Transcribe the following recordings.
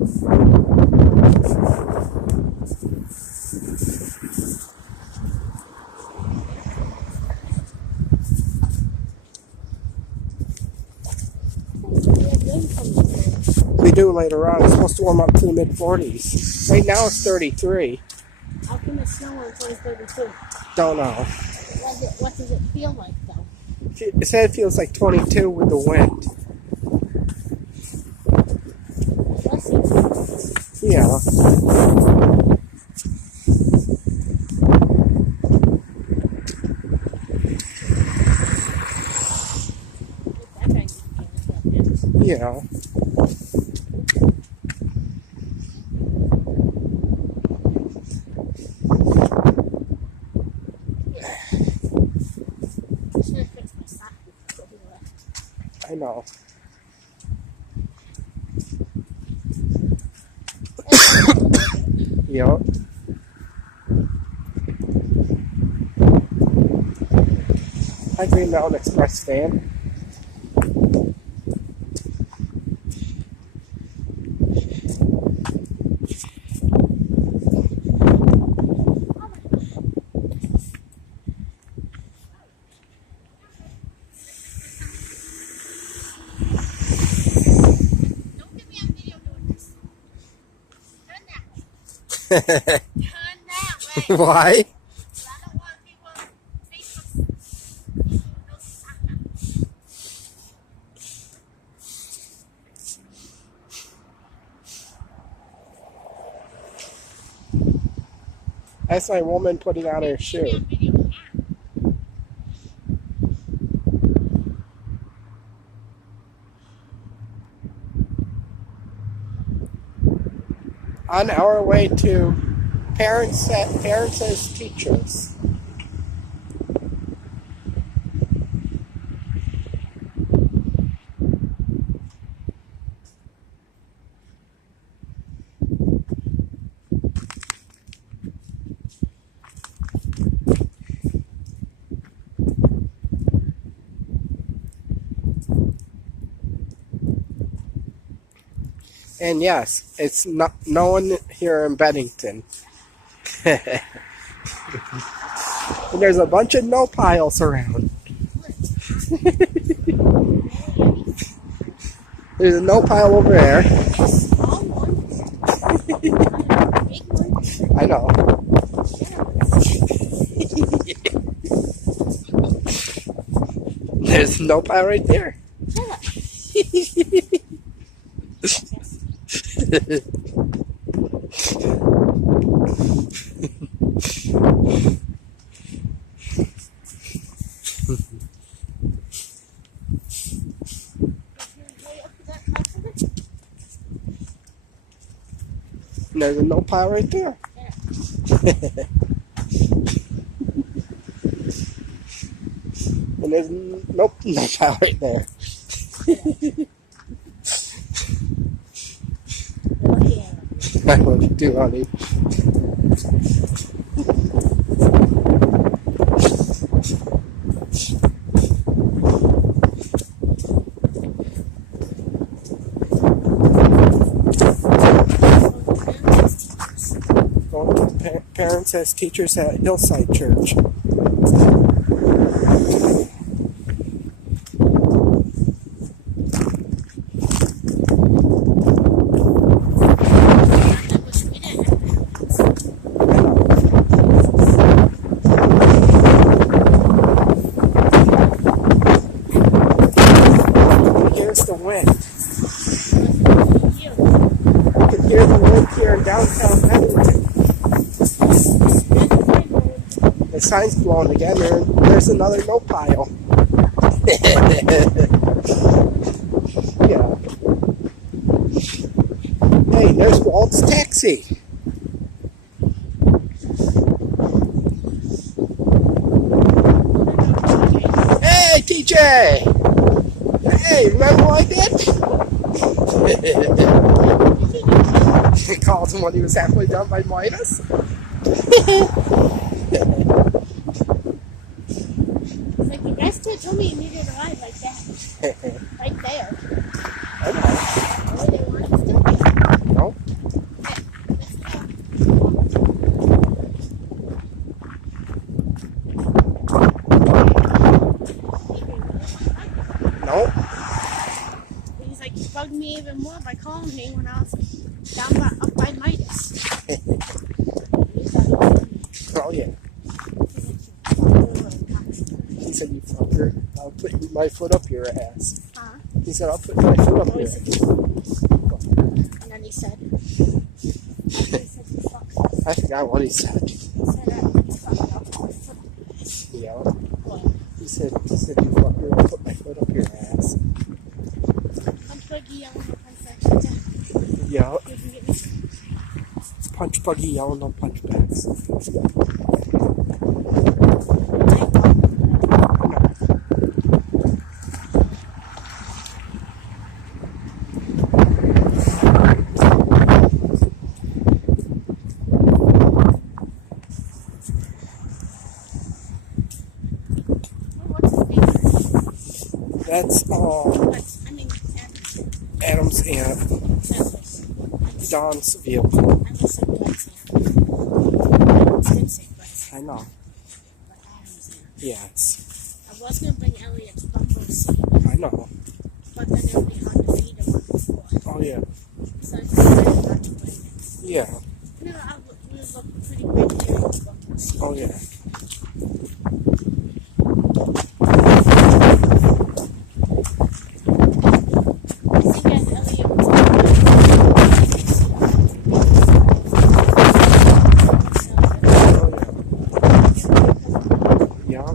We do later on. It's supposed to warm up to the mid-40s. Right now it's 33. How can it snow when it's only 32? Don't know. What does it feel like, though? It said it feels like 22 with the wind. Yeah. Yeah. I know. Yep. Hi, Green Mountain Express fan. Turn that way. Why? I don't want people That's my woman putting on her shoe. On our way to parents as teachers. And yes, it's not no one here in Bennington. And there's a bunch of no piles around. There's a no pile over there. I know. There's no pile right there. And there's a no pile right there. And there's no pile right there. I love you too, honey. Going to parents as teachers at Hillside Church. Here's the wind. You can hear the wind here in downtown Bennington. The sign's blowing again. There's another no pile. Yeah. Hey, there's Walt's taxi. Hey, TJ! Hey, remember what I did? He called him when he was halfway done by Midas. Like, you guys told me you needed a ride like that. Right there. I know. Really, they want us to? Nope. me when I was up by Midas. Oh yeah. He said, "You fucker, I'll put my foot up your ass." Huh? He said, "I'll put my foot up Oh, he your said, ass." and then he said, you fucker. I forgot what he said. He said, I'll put my foot up. Yeah. What? He said, "You fucker, I'll put my foot up your ass." Punch Buggy yelling no punch back. Yeah. You can get me. Punch Buggy yelling no punch backs. What's his name? That's Adam's aunt, Don's vehicle. I know. Yes. I was going to bring Elliot's bumper seat, I know. but then it would be hard to feed him on the floor. Oh yeah. So I decided not to bring it. Yeah. We would look pretty great carrying the bumper seat. Oh yeah. I think as Elliot was Yeah.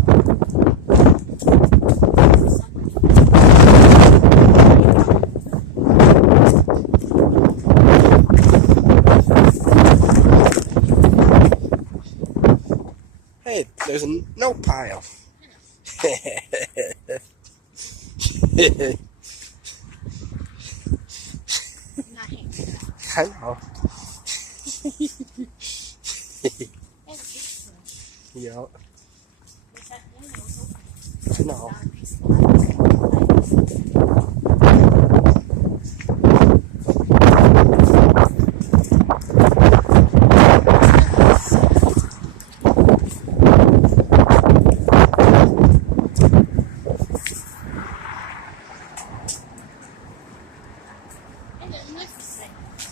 Hey, there's no pile. not him. I know. Yeah. I know.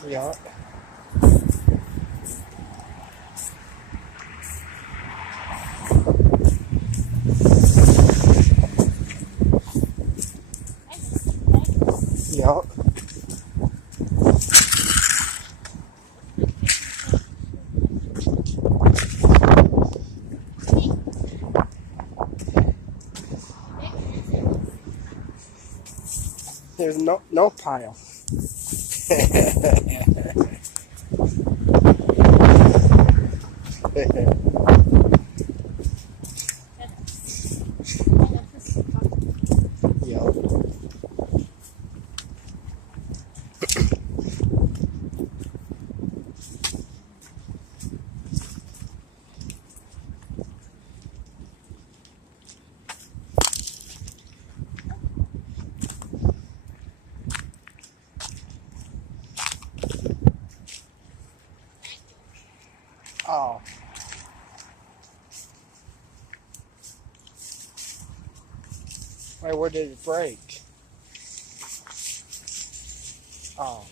Yeah. Yeah. There's no pile. Yeah. Oh. Wait, where did it break? Oh.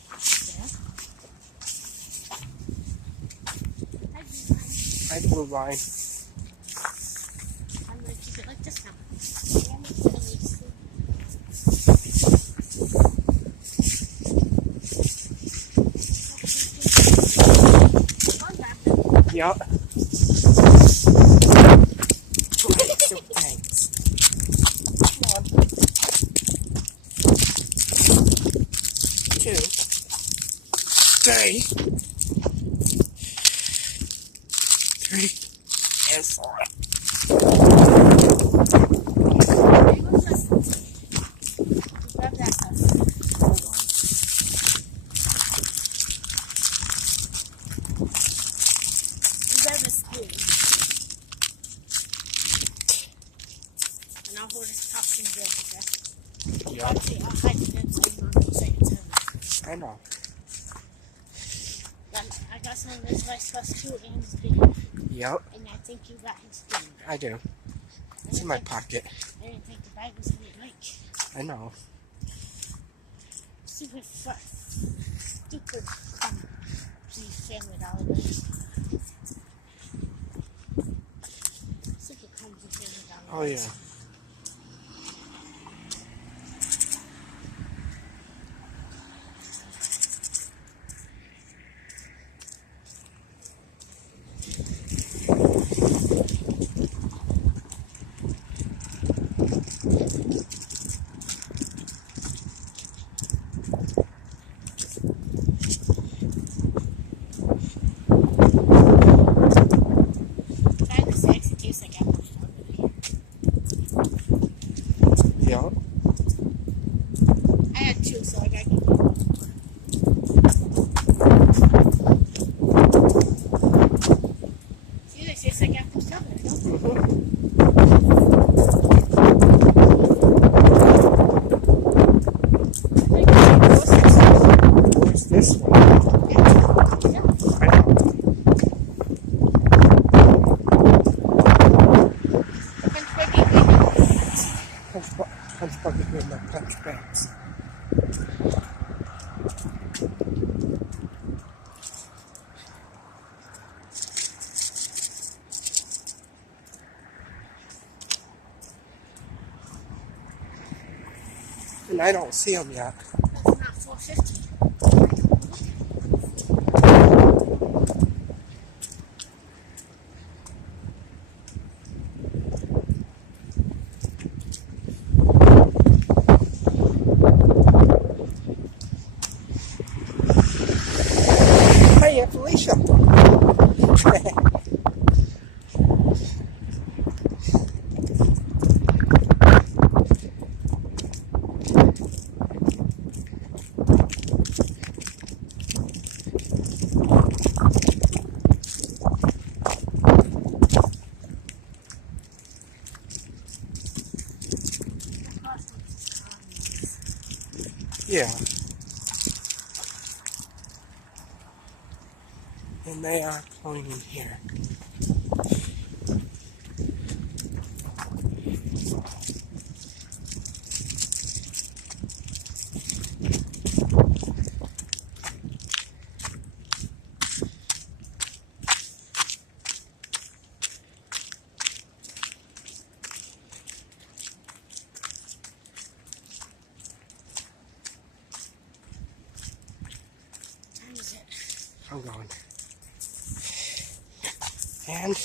I blew mine. I'm going to keep it like this now. Yeah. Thanks. Come on. 2, 3, 3, and 4. Grab that stuff. Hold on. You grab the spoon. And I'll hold his pops and grab it, okay? Yeah. Actually, I'll hide it inside mom and say it's heavy. I know. I got some of this rice sauce too and his big. Yep. And I think you got his spoon. I do. It's in my pocket. I didn't think the bag was in your mic. I know. Super Stupid Family Dollar. Stupid clumsy Family Dollar. Oh yeah. Trying to say it tastes like apple strawberry. Yeah. I had two, so I gotta get one. See, they taste like apple strawberry, don't they? What's this one? I know. Punch bucket with my punch bags. And I don't see them yet. That's not 450. Hey, Felicia. Yeah. And they are pulling in here. I'm going. And